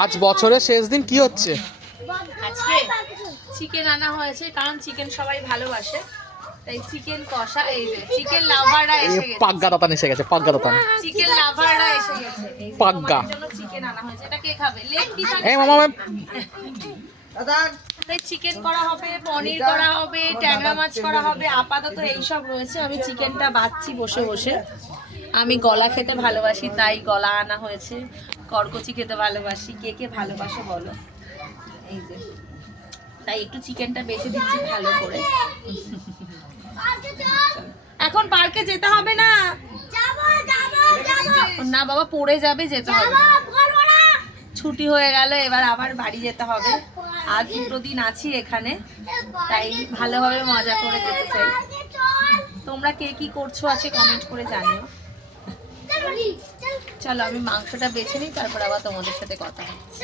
আজ বছরের শেষ দিন কি হচ্ছে? আজকে চিকেন আনা হয়েছে, কারণ চিকেন সবাই ভালোবাসে, তাই চিকেন কষা। এই যে চিকেন লাভাররা এসে গেছে, পাগ্গা দাতান এসে গেছে, পাগ্গা দাতান। চিকেন লাভাররা এসে গেছে। এই যে পাগ্গা। তোমাদের জন্য চিকেন আনা হয়েছে। এটা কে খাবে? Leg piece. এই মামা তাই চিকেন করা হবে, পনির করা হবে, ট্যাংরা মাছ করা হবে। আপাতত এইসব রয়েছে। আমি চিকেনটা বাছছি বসে বসে। আমি গলা খেতে ভালোবাসি, তাই গলা আনা হয়েছে। করকচি খেতে ভালোবাসি, কে কে ভালোবাসে বলো। এই যে তাই একটু চিকেনটা বেছে দিচ্ছি ভালো করে। এখন পার্কে যেতে হবে না, না বাবা পড়ে যাবে, যেতে হবে। ছুটি হয়ে গেল, এবার আবার বাড়ি যেতে হবে। আর 2 দিন আছি এখানে, তাই ভালোভাবে মজা করে যেতে চাই। তোমরা কে কি করছো আছে কমেন্ট করে জানিও। চলো আমি মাংসটা বেছে নিই, তারপর আবার তোমাদের সাথে কথা হবে।